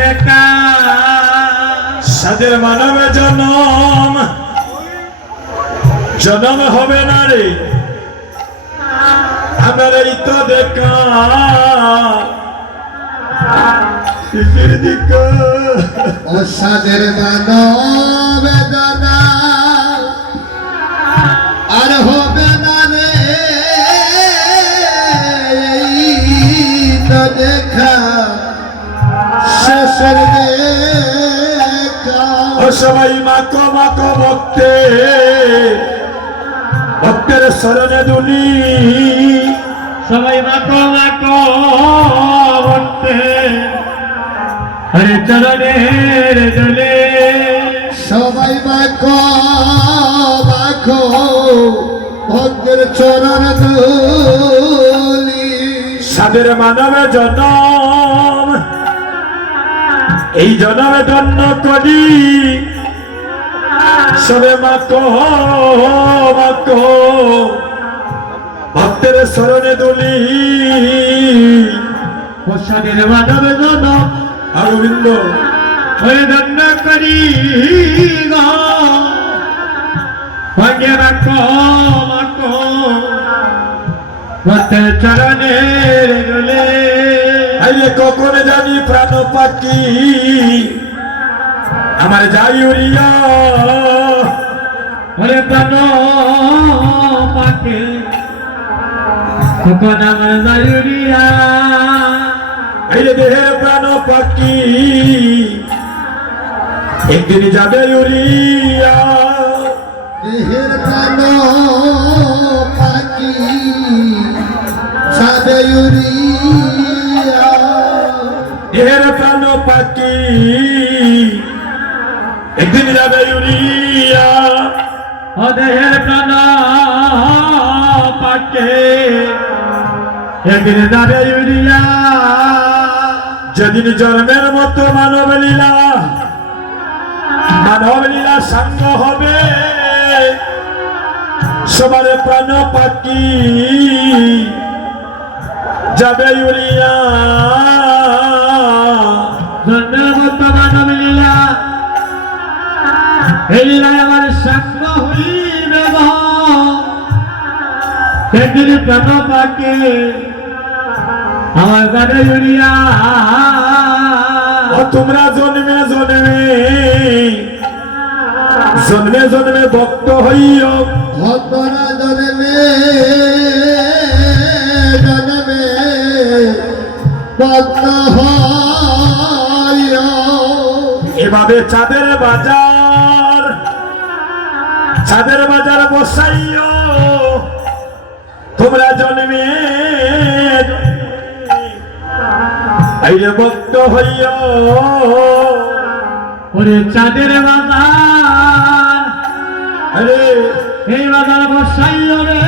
দেখা সাদের মানবে জনম জনম হবে না রে আমার এই তো দেখা ও সাদের মানবে জনা আর হবে না রে এই তো দেখা শেষের দেখা। ও সবাই মাকো মাকো ভক্তের শরণে দুলি সবাই মাকো মাকো ভক্তে হরে চরণের দুলি সবাই মাখো মাখো ভক্তের চরণ দুলি। সাদের মানবে জনম এই জনমে ধন্য করি সবে মাকো মাকো ভক্তের শরণে দুলি সাদের মানবে জনম অরবিন্দ হয়ে ধন্য করি ভাগ্যে মাকো মাকো ভক্তের চরণে দুলি। আইলে কখন জানি প্রাণ পাখি আমার যাই উড়িয়া ওরে প্রাণ পাখি কখন আমার যাই উড়িয়া আইলে দেহের প্রাণ পাখি একদিন যাবে উড়িয়া দেহের প্রাণ পাখি যাবে উড়িয়া। দেহের প্রাণ পাখি একদিন যাবে উড়িয়া ও দেহের প্রাণ পাখি একদিন যাবে উড়িয়া। যেদিন জন্মের মতো মানব লীলা সাঙ্গ হবে সবার প্রাণ পাখি যাবে উড়িয়া জন্মের মতো মানব লীলা এই লীলায় আমার সাঙ্গ হইবে সেদিন প্রাণ পাখি আমার যাবে উড়িয়া। তোমরা জন্মে জন্মে ভক্ত হইও ভক্তরা জন্মে জন্মে ভক্ত হইও। এভাবে চাঁদের বাজার বসাইও তোমরা জন্মে আইলে ভক্ত হইও ওরে চাঁদের বাজার আরে এই বাজার বসাইও রে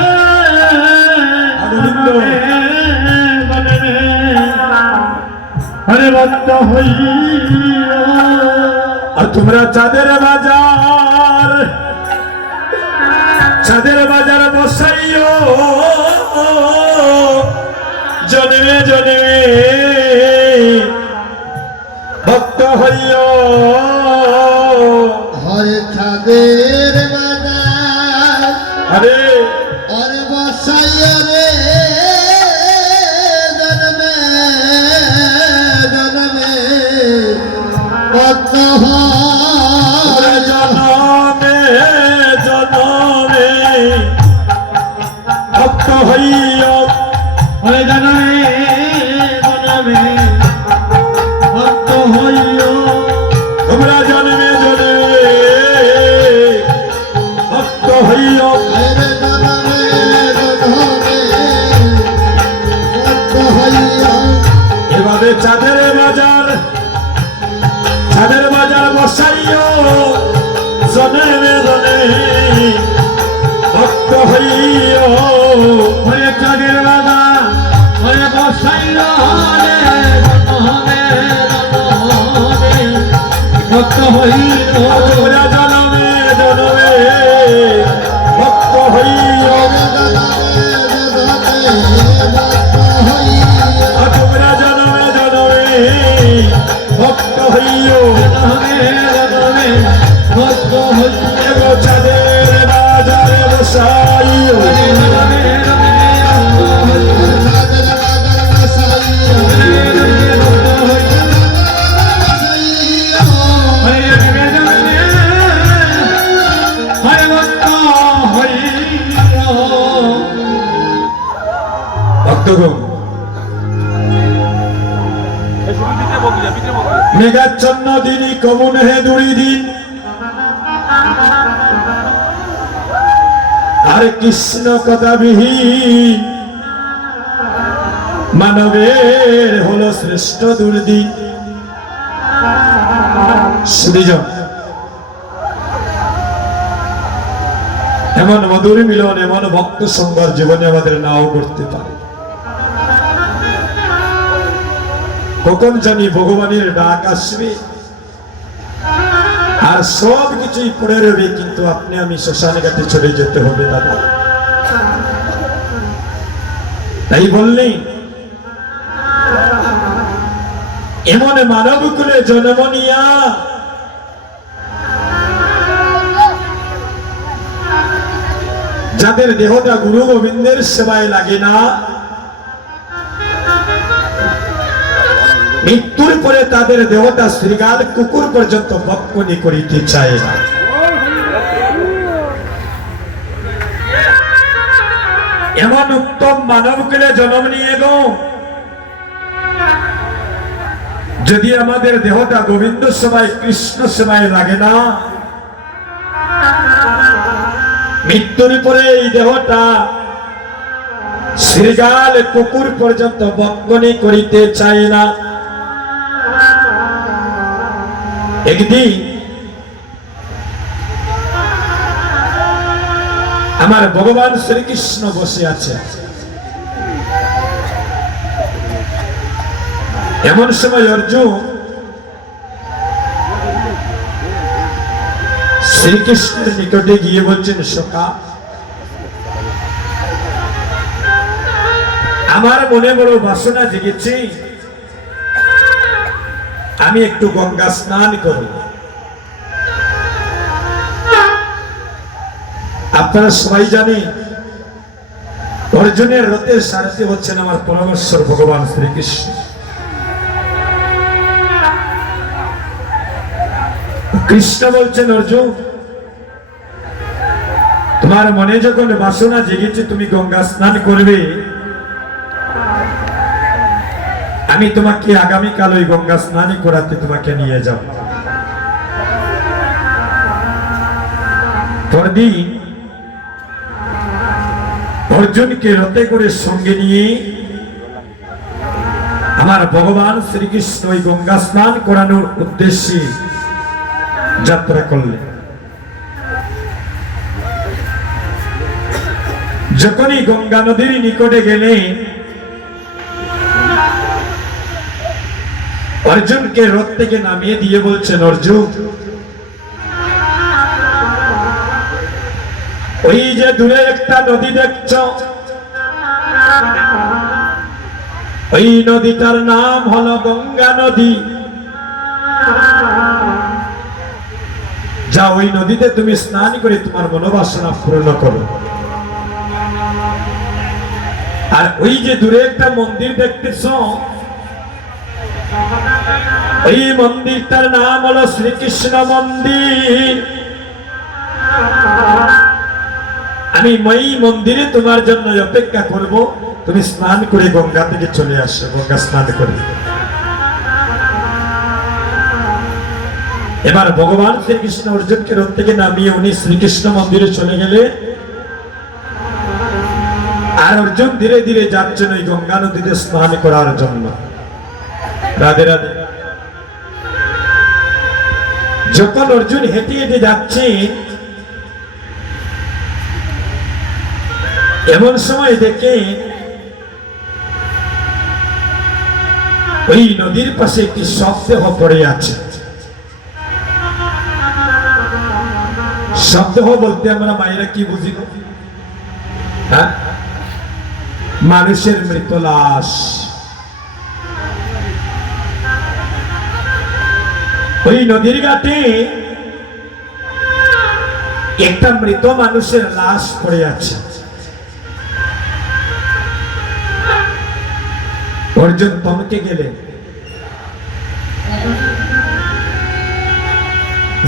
আরে ভক্ত হইও। আর তোমরা চাঁদের বাজার বসাইও জন্মে ভক্ত হইও। হরে ছাদের বাজার আরে অরে বসাইয়া রে জন্মে জন্মে ভক্ত জনমে ভক্ত হইও ওরে জনমে ভক্ত হইও তোমরা জন্মে ভক্ত হইও এভাবে চাঁদের বাজার বসাইও জন্মে ভক্ত হইও হয়ে চাঁদের বাজার হয়ে বসাইও ভক্ত হইও তোমরা জনমে ভক্ত হইও তোমরা জনমে মেঘাচ্ছন্ন দিনই কমন হে দুই দিন আর কৃষ্ণ কথা বিহীন মানবের হলো শ্রেষ্ঠ দুর্দিন। সুদীজন এমন মধুর মিলন এমন ভক্ত সংঘর জীবনে আমাদের নাও করতে পারে। কখন জানি ভগবানের ডাক আসবে আর সব কিছুই পড়ে রবে, কিন্তু আপনি আমি শ্মশানে ঘাটে চলে যেতে হবে দাদা। তাই বললেই এমন মানব কুলে জন্ম নিয়া যাদের দেহটা গুরু গোবিন্দের সেবায় লাগে না, মৃত্যুর পরে তাদের দেহটা শ্রীগাল কুকুর পর্যন্ত বক্ষণি করিতে চায় না। এমন উত্তম মানব কুলে জন্ম নিয়ে গো, যদি আমাদের দেহটা গোবিন্দ সেবায় কৃষ্ণ সেবায় লাগে না, মৃত্যুর পরে এই দেহটা শ্রীগাল কুকুর পর্যন্ত বক্ষণি করিতে চায় না। একদিন আমার ভগবান শ্রীকৃষ্ণ বসে আছে, এমন সময় অর্জুন শ্রীকৃষ্ণের নিকটে গিয়ে বলছেন, সখা আমার মনে বড় বাসনা জেগেছে, আমি একটু গঙ্গা স্নান করব। আপনারা সবাই জানেন অর্জুনের রথের সারথি হচ্ছেন আমার পরমেশ্বর ভগবান শ্রীকৃষ্ণ। কৃষ্ণ বলছেন, অর্জুন তোমার মনে যখন বাসনা জেগেছে তুমি গঙ্গা স্নান করবে, আমি তোমাকে আগামীকাল ওই গঙ্গা স্নান করাতে তোমাকে নিয়ে যাব। পরদিন অর্জুনকে রথে করে সঙ্গে নিয়ে আমার ভগবান শ্রীকৃষ্ণ ওই গঙ্গা স্নান করানোর উদ্দেশ্যে যাত্রা করলেন। যখনই গঙ্গা নদীর নিকটে গেলেন, অর্জুনকে রথ থেকে নামিয়ে দিয়ে বলছেন, অর্জুন ওই যে দূরে একটা নদী দেখছ, ওই নদীটার নাম হলো গঙ্গা নদী। যা ওই নদীতে তুমি স্নান করে তোমার মনোবাসনা পূর্ণ করো। আর ওই যে দূরে একটা মন্দির দেখতেছ, ওই মন্দিরটার নাম হলো শ্রীকৃষ্ণ মন্দির। আমি ওই মন্দিরে তোমার জন্য অপেক্ষা করব, তুমি স্নান করে গঙ্গা থেকে চলে আসো, গঙ্গা স্নান করে। এবার ভগবান শ্রীকৃষ্ণ অর্জুনকে রথ থেকে নামিয়ে উনি শ্রীকৃষ্ণ মন্দিরে চলে গেলে, আর অর্জুন ধীরে ধীরে যাচ্ছেন ওই গঙ্গা নদীতে স্নান করার জন্য। রাধে রাধে। যখন অর্জুন হেঁটে হেঁটে যাচ্ছে, এমন সময় দেখে ওই নদীর পাশে একটি শবদেহ পড়ে আছে। শবদেহ বলতে আমরা মায়েরা কি বুঝি? হ্যাঁ, মানুষের মৃত লাশ। ওই নদীর ঘাটে একটা মৃত মানুষের লাশ পড়ে আছে। অর্জুন থমকে গেলেন।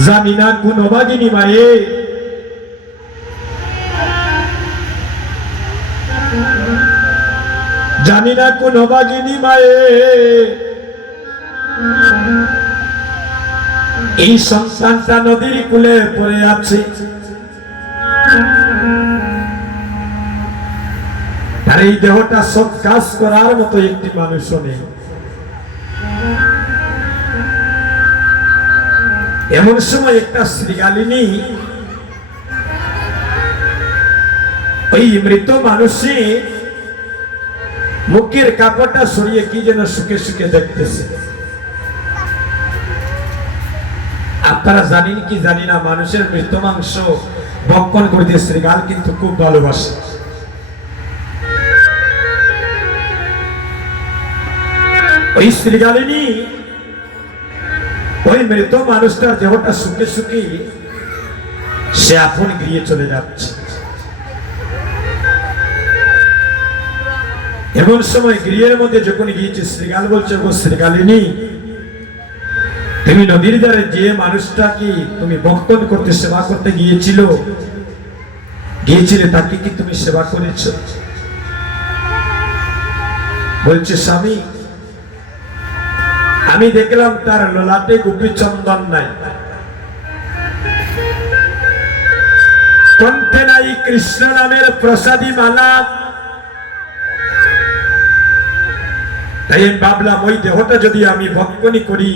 জানি না কোন অভাগিনী মায়ে জানি না কোন অভাগিনী মায়ে এই সন্তানটা নদীর কূলে পড়ে আছে, আর এই দেহটা সৎ কাজ করার মতো একটি মানুষও নেই। এমন সময় একটা শ্রীগালিনী ওই মৃত মানুষে মুখের কাপড়টা সরিয়ে কি যেন সুখে সুখে দেখতেছে। আপনারা জানেন কি জানি না, মানুষের মৃত মাংস ভক্ষণ করতে শ্রীগাল কিন্তু খুব ভালোবাসে। ওই শ্রীগালিনী ওই মৃত মানুষটার দেহটা সুখে সুখে সে আপন গৃহে চলে যাচ্ছে। এমন সময় গৃহের মধ্যে যখন গিয়েছে, শ্রীগাল বলছে, গো শ্রীগালিনী, তুমি নদীর ধারে যে মানুষটা কি তুমি ভক্ষণ করতে সেবা করতে গিয়েছিলে তাকে কি তুমি সেবা করেছ? বলছে, স্বামী, আমি দেখলাম তার ললাটে গোপী চন্দন নাই, কণ্ঠে নাই কৃষ্ণ নামের প্রসাদী মালা। তাই আমি ভাবলাম ওই দেহটা যদি আমি ভক্ষণই করি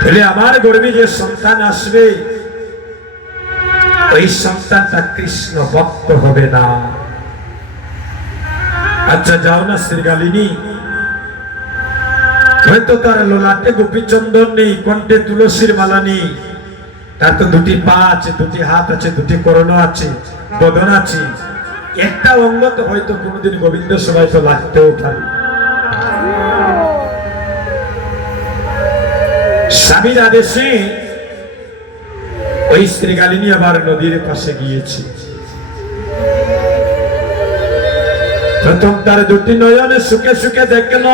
তাহলে আমার গর্ভে যে সন্তান আসবে ওই সন্তানটা কৃষ্ণ ভক্ত হবে না। আচ্ছা যাও না শ্রীগালিনী, হয়তো তার ললাটে গোপীচন্দন নেই, কণ্ঠে তুলসীর মালা নেই, তার তো দুটি পা আছে, দুটি হাত আছে, দুটি কর্ণ আছে, বদন আছে, একটা অঙ্গ তো হয়তো কোনোদিন গোবিন্দ সবাই তো লাগতেও পারে। স্বামীর আদেশে ওই শ্রীগালিনী আবার নদীর পাশে গিয়েছে। প্রথম তার দুটি নয়নে সুখে সুখে দেখল,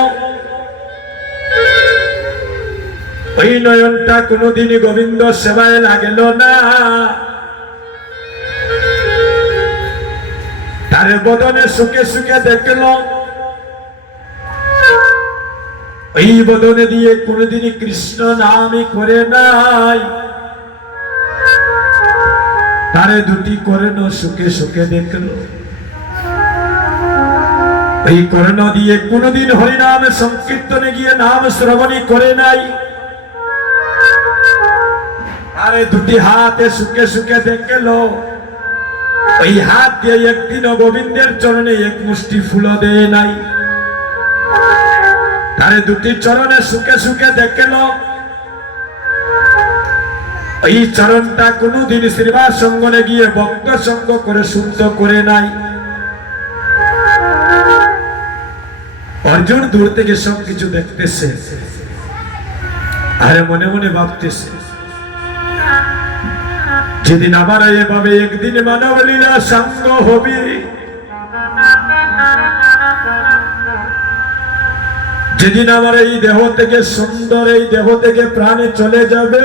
ওই নয়নটা কোনোদিন গোবিন্দ সেবায় লাগেল না। তার বদনে সুখে সুখে দেখল, ওই বদনে দিয়ে কোনোদিন কৃষ্ণ নামই করে নাই। তারে দুটি কর্ণ সুখে সুখে দেখল, এই কর্ণ দিয়ে কোনোদিন হরিনাম সংকীর্তনে গিয়ে নাম শ্রবণী করে নাই। আরে দুটি হাতে সুখে সুখে দেখল, ওই হাত দিয়ে একদিনও গোবিন্দের চরণে এক মুষ্টি ফুল দেয় নাই। তারে দুটি চরণে সুখে সুখে দেখল, ওই চরণটা কোনদিন শ্রীবাস সঙ্গনে গিয়ে ভক্ত সঙ্গ করে শুদ্ধ করে নাই। অর্জুন দূর থেকে সবকিছু দেখতেছে, আরে মনে মনে ভাবতেছে, যেদিন আবার এভাবে একদিন মানব লীলা সাঙ্গ হবে, যেদিন আমার এই দেহ থেকে সুন্দর এই দেহ থেকে প্রাণে চলে যাবে,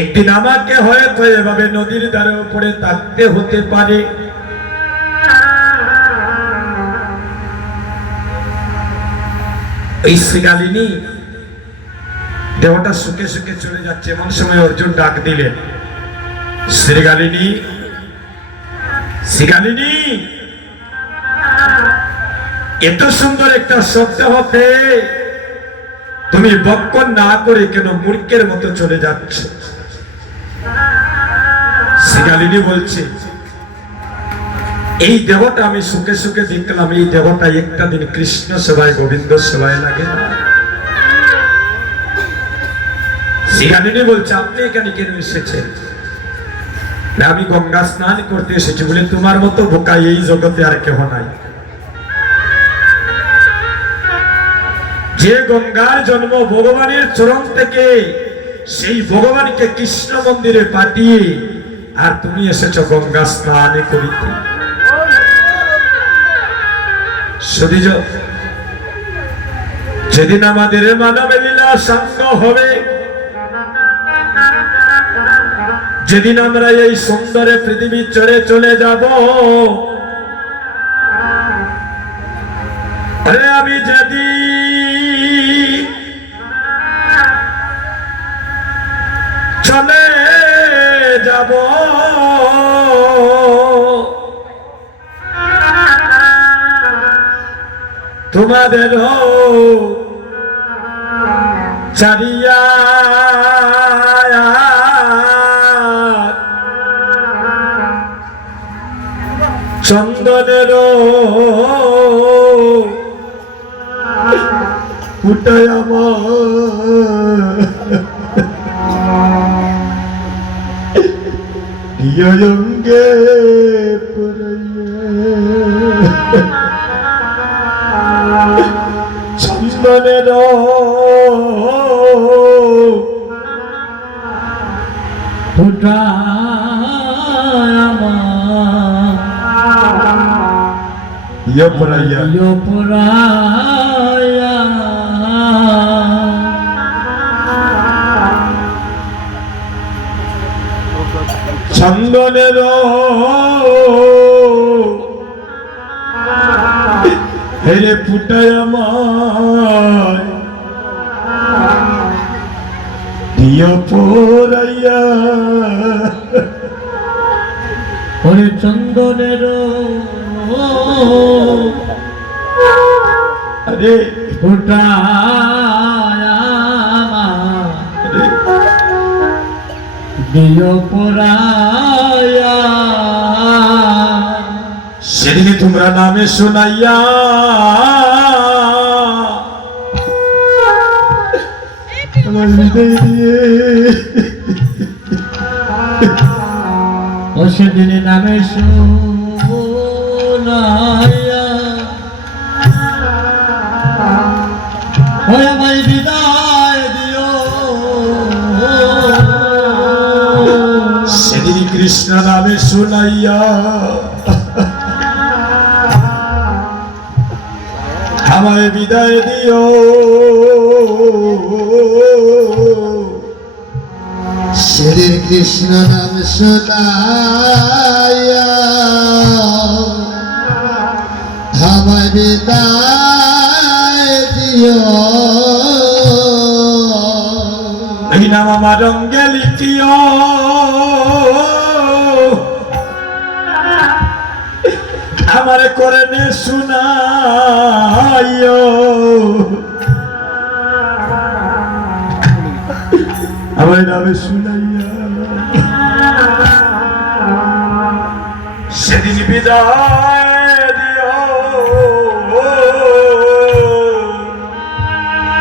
একদিন আমাকে হয়তো এভাবে নদীর ধারে উপরে থাকতে হতে পারে। এই শ্রীগালিনী দেহটা সুখে সুখে চলে যাচ্ছে, এমন সময় অর্জুন ডাক দিলেন, শ্রীগালিনী, শ্রীগালিনী, এত সুন্দর একটা শব্দ হতে তুমি ভক্ষণ না করে কেন মূর্খের মতো চলে যাচ্ছ? শ্রীগালিনী বলছে, এই দেহটা আমি সুখে সুখে দেখলাম, এই দেহটা একটা দিন কৃষ্ণ সেবায় গোবিন্দ সেবায় লাগে না। শ্রীগালিনী বলছে, আপনি এখানে কেন এসেছেন? আমি গঙ্গা স্নান করতে এসেছি। বলে, তোমার মতো বোকা এই জগতে আর কেহ নাই। যে গঙ্গার জন্ম ভগবানের চরণ থেকে, সেই ভগবানকে কৃষ্ণ মন্দিরে পাঠিয়ে আর তুমি এসেছ গঙ্গা স্নানে করিতে। যেদিন আমাদের মানব লীলা সাঙ্গ হবে, যেদিন আমরা এই সুন্দরে পৃথিবী ছেড়ে চলে যাব, আরে আমি যেদিন চলে যাব তোমাদের চারিয়া চন্দনের ফুটায় আমার অঙ্গে চন্দনের ফুটায় আমার পড়াইয়া চন্দনের হেরে ফুটায় আমায় দিও পড়াইয়া ওরে চন্দনের আরে ফুটায় আমায় দিও পড়াইয়া সেদিনে তোমরা নামে শোনাইয়া আমার হৃদয় দিয়ে ও সেদিনে নামে শোনাইয়া ও আমায় বিদায় দিও সেদিন কৃষ্ণ নামে শুনাইয়া আমায় বিদায় দিও শ্রী কৃষ্ণ নাম শোনাইয়া আমায় বিদায় দিও এই নাম আমার রঙ্গে লিখিও আমার করে নে শুনাইও আমার নামে শুনাইয়া সেদিন বিদায় দিও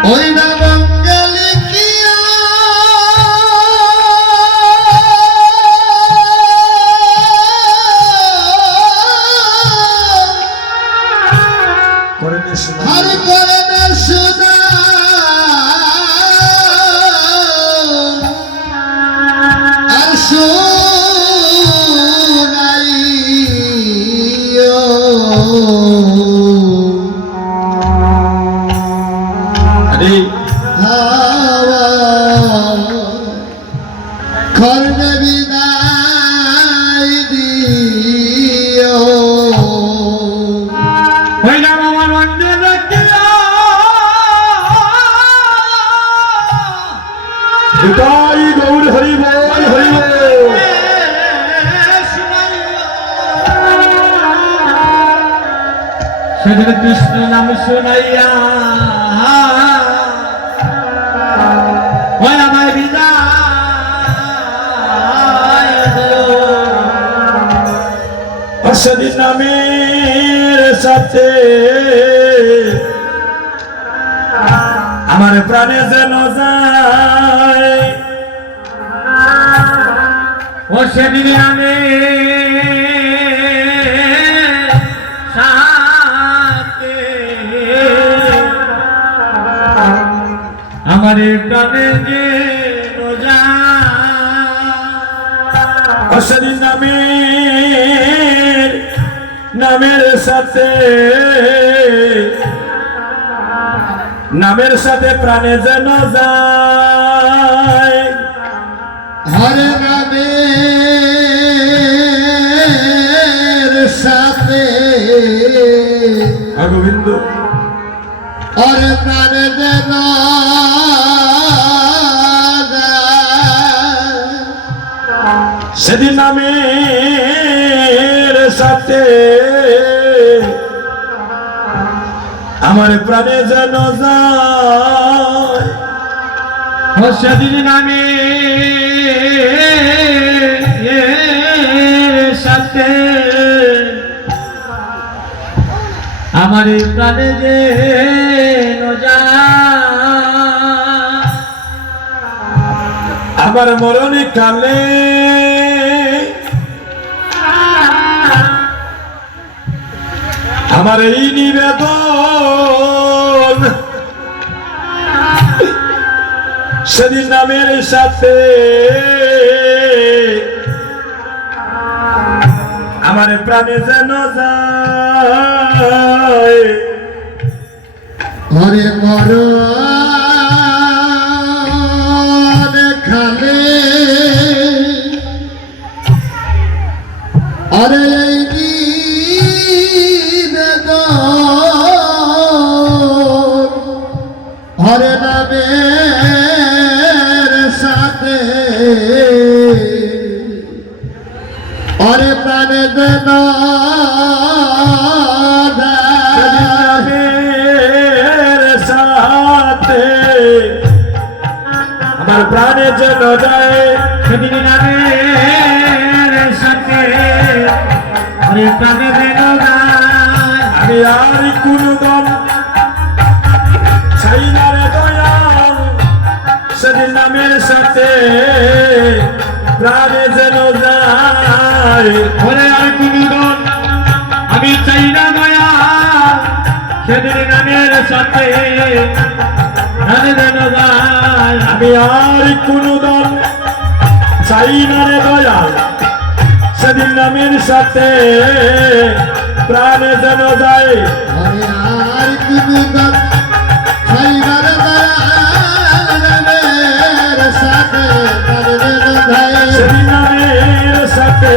ওই নামঙ্গলি কিয়া করে নে শুনাইয়া হর করে না শুনা আর শুনাইও আরে হাওয়া কর্ণ বিদায় দিও ওই নাম আমার রঙ্গে লিখিও হৃদয় গৌর হরিব হরিব সেদিন কৃষ্ণ নাম শুনাইয়া ওই আমায় বিদায় দিও সেদিন নামের সাথে আমার প্রাণে যেন যায় ও সেদিন আমি সাথে আমার প্রাণে যে সেদিন নামের সাথে নামের সাথে প্রাণে যেন যায় হরে নামের সাথে গোবিন্দ ওরে প্রাণে যেন সেদিন নামের সাথে আমার প্রাণে যেন যায় ও সেদিন নামে সাথে আমার এই প্রাণে যে আমার মরণে কালে আমার এই নিবেদন সেদিন নামের সাথে আমার প্রাণে যেন যায় ওরে মরণ খালে আরে এই নিবেদন হরে নামের সাথে অরে প্রাণে যেন নামের সাথে আমার প্রাণে যেন যায় সেদিন নামের সাথে আরে প্রাণে যেন যায় আমি আর কোন দম চাই না রে দয়াল সেদিন নামের সাথে প্রাণে যেন যায় ওরে আর কুনুদন আমি চাই না মায়া সেদিন নামের সাথে প্রাণে যেন যায় আমি আর কোন দম চাই না রে দয়াল সেদিন নামের সাথে প্রাণে যেন যায় আরে আর কুনুদন ছাইবার দয়ালের সাথে প্রাণে যেন যায় সেদিন নামের সাথে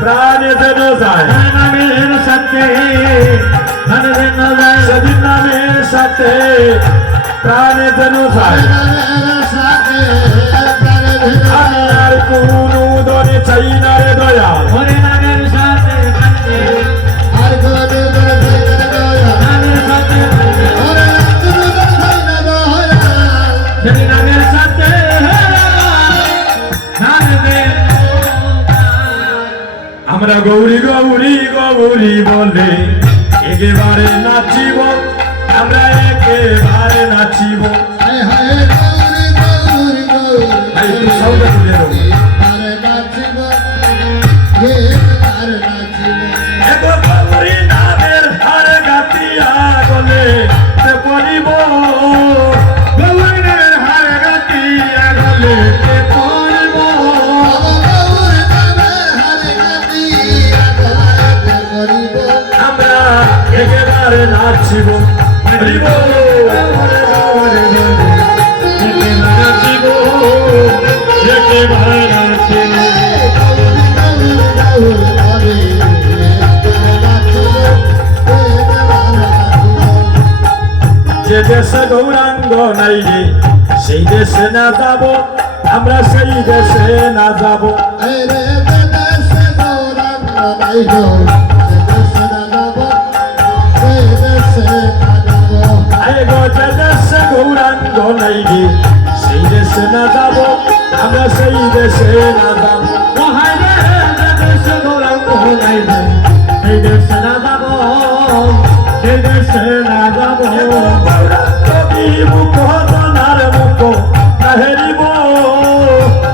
প্রাণে যেন যায় নামের সাথে প্রাণে যেন যায় সেদিন নামের সাথে প্রাণে যেন যায় প্রাণের সাথে প্রাণে যেন আমি যায় আর কোন দনে চাই না রে দয়াল ওরে নামের সাথে প্রাণে আর কুনুদন ছাইবার দয়াল নামের সাথে ওরে কুনুদন ছাইবার দয়াল সেদিন নামের সাথে নামে আমরা গৌরী গৌরী গৌরী বলে একেবারে নাচিব আমরা একেবারে নাচিব হায় হায় গৌরী গৌরী ভাই গৌরী একটু সাউন্ড তুলে দেবো তারে নাচিব হে তারে নাচিব এগো গৌরী নামের হার গাতিয়া গলে সে পড়িব গৌরীর হার গাতিয়া গলে সে পড়িব গৌরী নামে হারে গাতি আগাতে করিব আমরা একেবারে নাচিব নাচিব একেবারে নাচিব গৌরী গৌরী গৌরী হরে তারে নাচিব হে তারে নাচিব যে দেশে গৌরাঙ্গ নাই রে সেই দেশে না যাব আমরা সেই দেশে না যাব আরে দেশে গৌরাঙ্গ নাই গো দেশে না যাব সেই দেশে না যাব আরে গো যে দেশে গৌরাঙ্গ নাই রে সেই দেশে না যাব আমরা সেই দেশে না যাব মহারে দেশ গৌরাঙ্গ নাই রে এই দেশে না যাব সে দেশে না যাব গৌরাঙ্গ কি মুখ জনার মুখ না হেরিব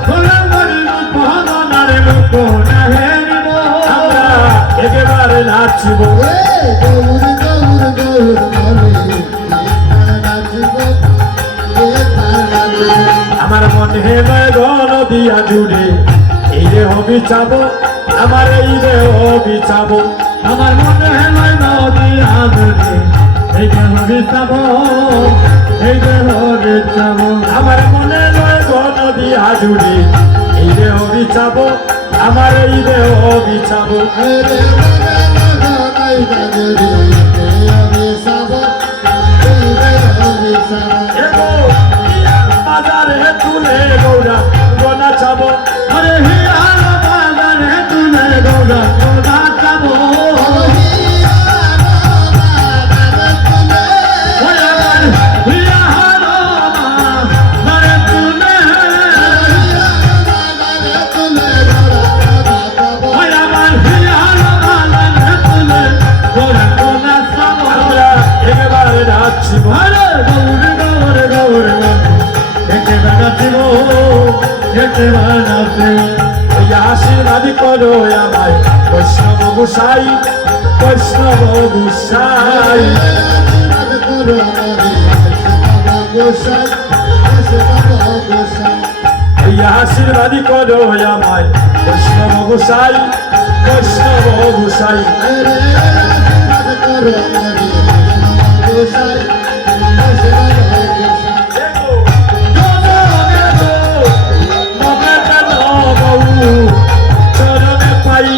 গৌরাঙ্গের মুখ হনারে মুখ না হেরিব আমরা একেবারে নাচিব গৌরী গৌরী গৌরী হরে তারে নাচিব হে তারে নাচিব আমার মনে লয় গণ দিয়া জুড়ে এই দেহ বিচাব আমার এই দেহ বিচাব আমার মনে হয় নদী আদরে এই দেহ বিচাব এই দেহ বিচাব আমার মনে লয় গণ দিয়া জুড়ে এই দেহ বিচাব আমার এই দেহ বিচাব আরে মনে লাগা নাই বাজরে হে আমি সাব হে বাজারে তুলে গৌরা গোনা চাবো আরে হিয়ার বাজারে তুলে গৌরা গোনা চাবো আমরা একেবারে যাচ্ছি ওই আশীর্বাদ করো আমায় বৈষ্ণব গোসাই বৈষ্ণব গোসাই ওই আশীর্বাদ করো আমায় বৈষ্ণব গোসাই বৈষ্ণব গোসাই চরণে পাই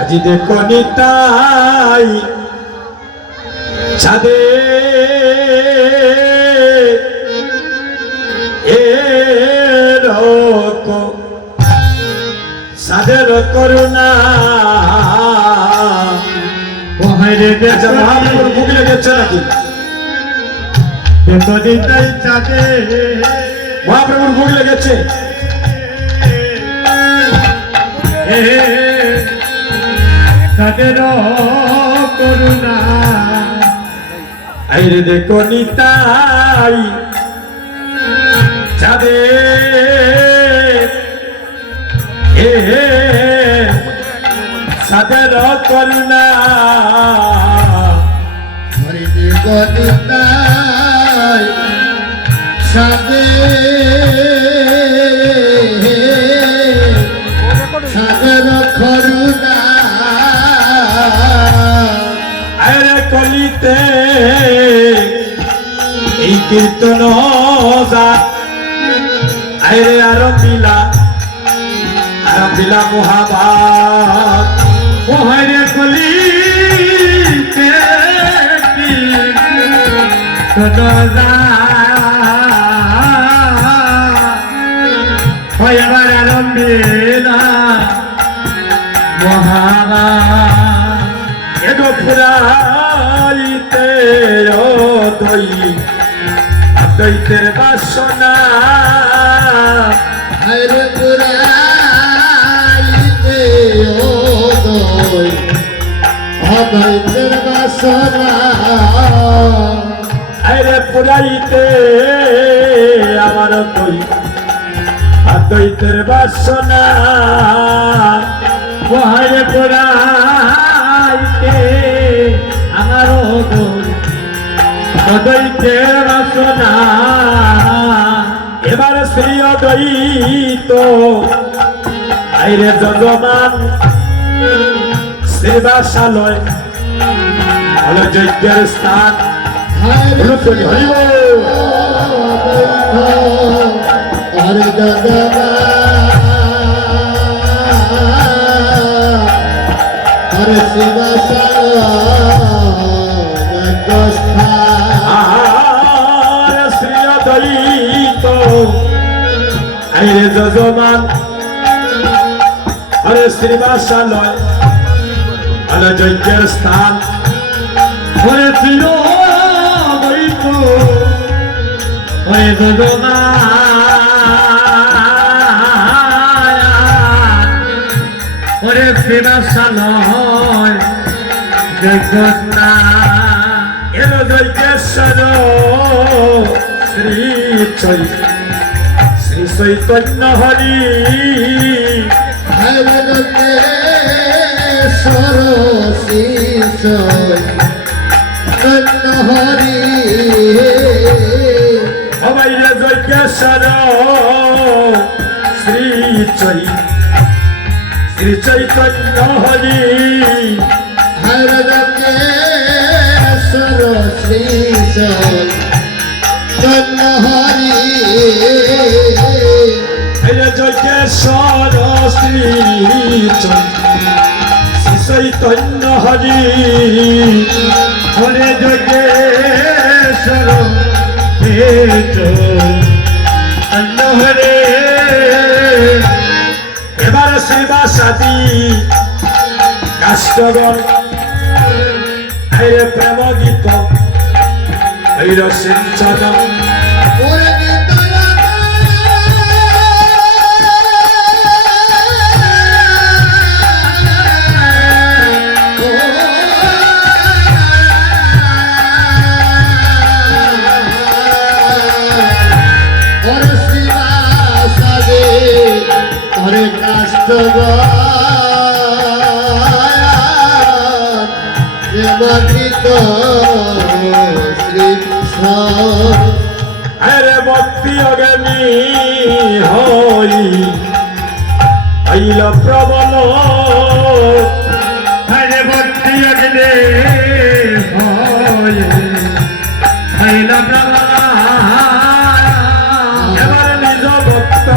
আজি দেখো নিতাই ছাদে সাদের করুণা আচ্ছা মহাপ্রভুর ভুগ লেগেছে নাকি মহাপ্রভুর ভুগ লেগেছে তাদের করুণা আইরে দেখো নিতাই যাবে সাদের করুণা সাদে সাদের করুণা আরে কলিতে এই কীর্তন যাক আরে আরম্ভিলা মহাভাগ ওহারে কলিতে এবার আরম্ভিলা মহাবা এগো ফুরাইতে দই দৈতের বাসনা হরে পুরাইতে ও দই অদৈতের বাসনা আরে ফুরাইতে আমার দই দৈতের বাসনা ওহারে পুরাইতে আমারও অদ্বৈতের বাসনা এবার শ্রী অদ্বৈত আইরে যজমান শ্রীবাসালয় হলো যজ্ঞের স্থান হলো তৈরি হইব হরে দাদা হরে আর শ্রী অদ্বৈত আইরে যজমান হরে শ্রীবাসালয় হলো যজ্ঞের স্থান ওরে চির বৈত ওরে গগনা ওরে বিনাশালয় জগন্না এলো জৈকেশ্বর শ্রী শ্রী চৈতন্য হরি হরে সরসিস কন্ন হরি অবাইলে জৈকেশ্বর শ্রী চৈতন্য হরি হরে সরসিস কন্ন হরি এলো জৈকেশ্বর শ্রী চৈতন্য হরি ওরে যোগেশ্বর হরে এবার শ্রীবাসাদি কাষ্টগণ আইরে প্রেম গীত হৈর সিঞ্চন ওরে হরে কাষ্টগীত শ্রীকৃষ্ণ আরে ভক্তি অজ্ঞানী হই হইল প্রবল হরে ভক্তি অগ্নে হইল এবার নিজ ভক্ত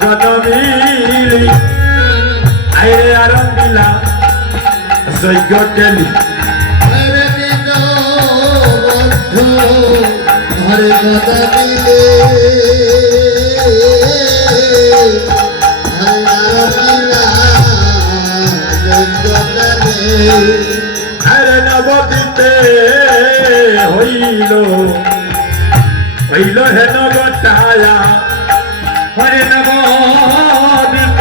গণমিলি আইরে আরম্ভিলা যজ্ঞ কেলি হরে দিন বন্ধু হরে কথা দিলে হরে নারীলা জগন্নাথে আরে নবদ্বীপে হইল হেন গটায়া হরে নবদ্বীপ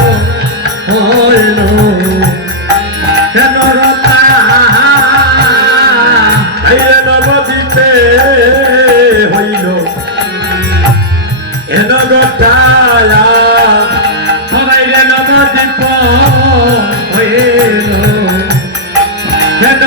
হইল কেন আইরে নবদ্বীপে হইল হেন গটায়া সবাই নবদ্বীপ হইল কেন